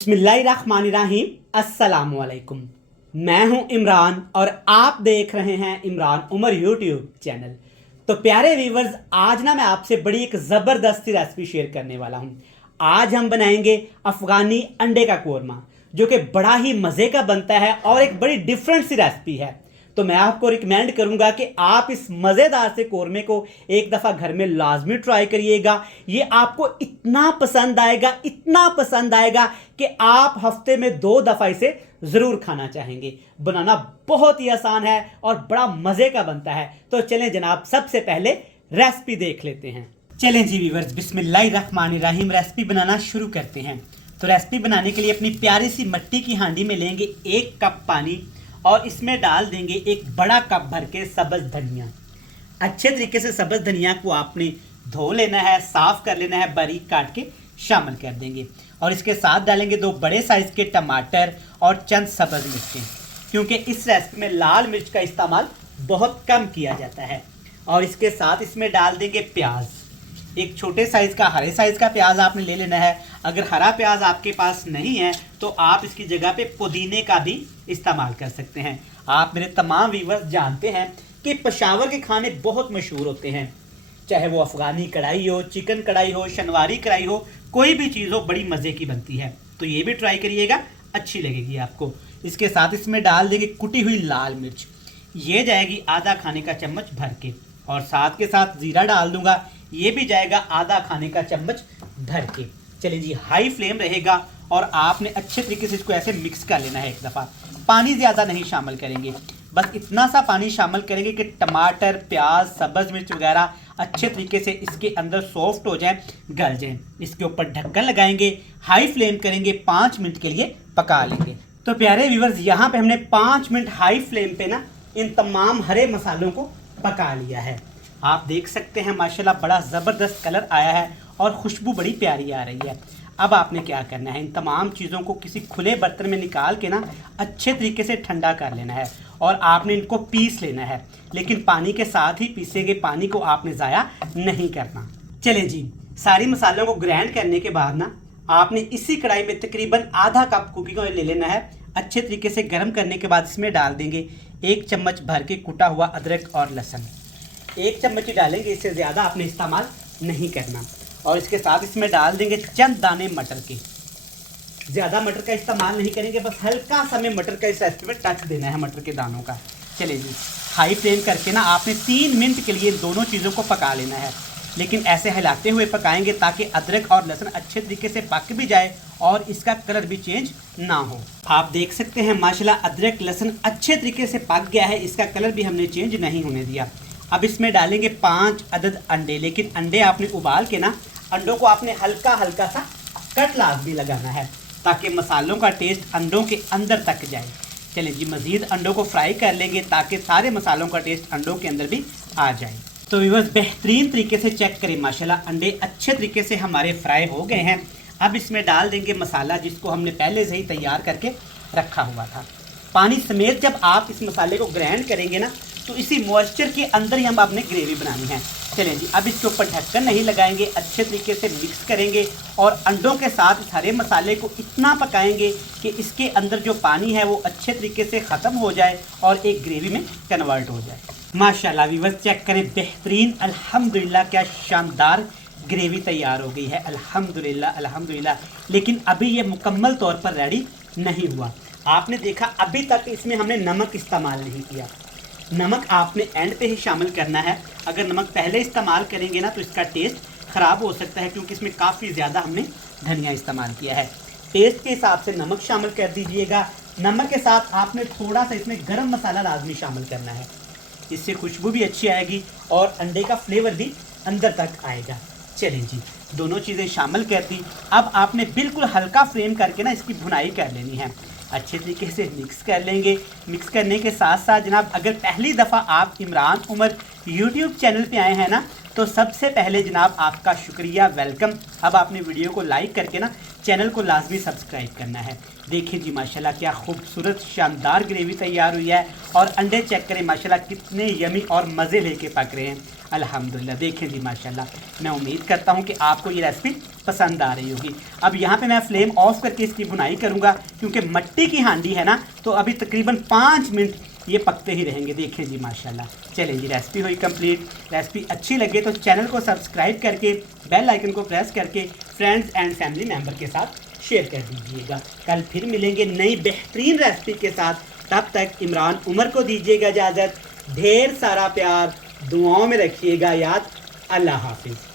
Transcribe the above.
बिस्मिल्लाहिर्रहमानिर्रहीम अस्सलामुअलैकुम। मैं हूं इमरान और आप देख रहे हैं इमरान उमर यूट्यूब चैनल। तो प्यारे व्यूवर्स, आज ना मैं आपसे बड़ी एक ज़बरदस्त सी रेसिपी शेयर करने वाला हूं। आज हम बनाएंगे अफ़गानी अंडे का कोरमा, जो कि बड़ा ही मज़े का बनता है और एक बड़ी डिफरेंट सी रेसिपी है। तो मैं आपको रिकमेंड करूंगा कि आप इस मज़ेदार से कोरमे को एक दफ़ा घर में लाजमी ट्राई करिएगा। ये आपको इतना पसंद आएगा, इतना पसंद आएगा कि आप हफ्ते में 2 दफ़ा इसे ज़रूर खाना चाहेंगे। बनाना बहुत ही आसान है और बड़ा मज़े का बनता है। तो चलें जनाब, सबसे पहले रेसिपी देख लेते हैं। चलें जी व्यूअर्स, बिस्मिल्लाहिर्रहमानिर्रहीम, रेसिपी बनाना शुरू करते हैं। तो रेसिपी बनाने के लिए अपनी प्यारी सी मिट्टी की हांडी में लेंगे 1 कप पानी और इसमें डाल देंगे 1 बड़ा कप भर के सब्ज़ धनिया। अच्छे तरीके से सब्ज़ धनिया को आपने धो लेना है, साफ़ कर लेना है, बारीक काट के शामिल कर देंगे। और इसके साथ डालेंगे 2 बड़े साइज़ के टमाटर और चंद सब्ज़ मिर्चें, क्योंकि इस रेसिपी में लाल मिर्च का इस्तेमाल बहुत कम किया जाता है। और इसके साथ इसमें डाल देंगे प्याज। एक छोटे साइज़ का, हरे साइज़ का प्याज आपने ले लेना है। अगर हरा प्याज आपके पास नहीं है तो आप इसकी जगह पे पुदीने का भी इस्तेमाल कर सकते हैं। आप मेरे तमाम व्यूअर्स जानते हैं कि पेशावर के खाने बहुत मशहूर होते हैं, चाहे वो अफ़गानी कढ़ाई हो, चिकन कढ़ाई हो, शनवारी कढ़ाई हो, कोई भी चीज़ हो, बड़ी मज़े की बनती है। तो ये भी ट्राई करिएगा, अच्छी लगेगी आपको। इसके साथ इसमें डाल देंगे कुटी हुई लाल मिर्च, ये जाएगी आधा खाने का चम्मच भर के। और साथ के साथ ज़ीरा डाल दूंगा, ये भी जाएगा आधा खाने का चम्मच भर के। चलिए जी, हाई फ्लेम रहेगा और आपने अच्छे तरीके से इसको ऐसे मिक्स कर लेना है एक दफ़ा। पानी ज़्यादा नहीं शामिल करेंगे, बस इतना सा पानी शामिल करेंगे कि टमाटर, प्याज, सब्ज़ मिर्च वगैरह अच्छे तरीके से इसके अंदर सॉफ्ट हो जाएं, गल जाएं। इसके ऊपर ढक्कन लगाएंगे, हाई फ्लेम करेंगे, 5 मिनट के लिए पका लेंगे। तो प्यारे व्यूवर्स, यहाँ पे हमने 5 मिनट हाई फ्लेम पे ना इन तमाम हरे मसालों को पका लिया है। आप देख सकते हैं माशाल्लाह बड़ा ज़बरदस्त कलर आया है और खुशबू बड़ी प्यारी आ रही है। अब आपने क्या करना है, इन तमाम चीज़ों को किसी खुले बर्तन में निकाल के ना अच्छे तरीके से ठंडा कर लेना है और आपने इनको पीस लेना है। लेकिन पानी के साथ ही पीसेंगे, पानी को आपने ज़ाया नहीं करना। चलें जी, सारी मसालों को ग्राइंड करने के बाद ना आपने इसी कढ़ाई में तकरीबन आधा कप कुकिंग ऑयल ले लेना है। अच्छे तरीके से गर्म करने के बाद इसमें डाल देंगे 1 चम्मच भर के कुटा हुआ अदरक और लहसुन। 1 चम्मच ही डालेंगे, इससे ज़्यादा आपने इस्तेमाल नहीं करना। और इसके साथ इसमें डाल देंगे चंद दाने मटर के। ज़्यादा मटर का इस्तेमाल नहीं करेंगे, बस हल्का सा में मटर का इस रेसिपी में टच देना है, मटर के दानों का। चलिए जी, हाई फ्लेम करके ना आपने 3 मिनट के लिए दोनों चीज़ों को पका लेना है। लेकिन ऐसे हिलाते हुए पकाएंगे ताकि अदरक और लहसुन अच्छे तरीके से पक भी जाए और इसका कलर भी चेंज ना हो। आप देख सकते हैं माशाल्लाह अदरक लहसुन अच्छे तरीके से पक गया है, इसका कलर भी हमने चेंज नहीं होने दिया। अब इसमें डालेंगे 5 अदद अंडे, लेकिन अंडे आपने उबाल के ना अंडों को आपने हल्का हल्का सा कट लाजमी लगाना है ताकि मसालों का टेस्ट अंडों के अंदर तक जाए। चलिए जी, मज़ीद अंडों को फ्राई कर लेंगे ताकि सारे मसालों का टेस्ट अंडों के अंदर भी आ जाए। तो व्यूअर्स, बेहतरीन तरीके से चेक करें, माशाल्लाह अंडे अच्छे तरीके से हमारे फ्राई हो गए हैं। अब इसमें डाल देंगे मसाला जिसको हमने पहले से ही तैयार करके रखा हुआ था। पानी समेत जब आप इस मसाले को ग्राइंड करेंगे ना तो इसी मॉइस्चर के अंदर ही हम अपने ग्रेवी बनानी है। चलें जी, अब इसके ऊपर ढक्कन नहीं लगाएंगे, अच्छे तरीके से मिक्स करेंगे और अंडों के साथ इस हरे मसाले को इतना पकाएंगे कि इसके अंदर जो पानी है वो अच्छे तरीके से ख़त्म हो जाए और एक ग्रेवी में कन्वर्ट हो जाए। माशाल्लाह व्यूअर्स, चेक करें, बेहतरीन, अल्हम्दुलिल्लाह, क्या शानदार ग्रेवी तैयार हो गई है। अल्हम्दुलिल्लाह अल्हम्दुलिल्लाह। लेकिन अभी ये मुकम्मल तौर पर रेडी नहीं हुआ। आपने देखा अभी तक इसमें हमने नमक इस्तेमाल नहीं किया। नमक आपने एंड पे ही शामिल करना है। अगर नमक पहले इस्तेमाल करेंगे ना तो इसका टेस्ट ख़राब हो सकता है, क्योंकि इसमें काफ़ी ज़्यादा हमने धनिया इस्तेमाल किया है। टेस्ट के हिसाब से नमक शामिल कर दीजिएगा। नमक के साथ आपने थोड़ा सा इसमें गरम मसाला लाजमी शामिल करना है, इससे खुशबू भी अच्छी आएगी और अंडे का फ्लेवर भी अंदर तक आएगा। चलें जी, दोनों चीज़ें शामिल कर दी। अब आपने बिल्कुल हल्का फ्लेम करके ना इसकी भुनाई कर लेनी है। अच्छे तरीके से मिक्स कर लेंगे। मिक्स करने के साथ साथ जनाब, अगर पहली दफ़ा आप इमरान उमर यूट्यूब चैनल पे आए हैं ना तो सबसे पहले जनाब आपका शुक्रिया, वेलकम। अब आपने वीडियो को लाइक करके ना चैनल को लाजमी सब्सक्राइब करना है। देखिए जी माशाल्लाह क्या खूबसूरत शानदार ग्रेवी तैयार हुई है, और अंडे चेक करें माशाल्लाह कितने यमी और मज़े लेके पक रहे हैं अल्हम्दुलिल्लाह। देखें जी माशाल्लाह, मैं उम्मीद करता हूँ कि आपको ये रेसिपी पसंद आ रही होगी। अब यहाँ पे मैं फ्लेम ऑफ करके इसकी भुनाई करूँगा, क्योंकि मट्टी की हांडी है ना, तो अभी तकरीबन 5 मिनट ये पकते ही रहेंगे। देखें जी माशाल्लाह। चलें जी, रेसिपी हुई कंप्लीट। रेसिपी अच्छी लगे तो चैनल को सब्सक्राइब करके बेल आइकन को प्रेस करके फ्रेंड्स एंड फैमिली मेम्बर के साथ शेयर कर दीजिएगा। कल फिर मिलेंगे नई बेहतरीन रेसिपी के साथ। तब तक इमरान उमर को दीजिएगा इजाज़त। ढेर सारा प्यार दुआओं में रखिएगा याद। अल्लाह हाफिज़।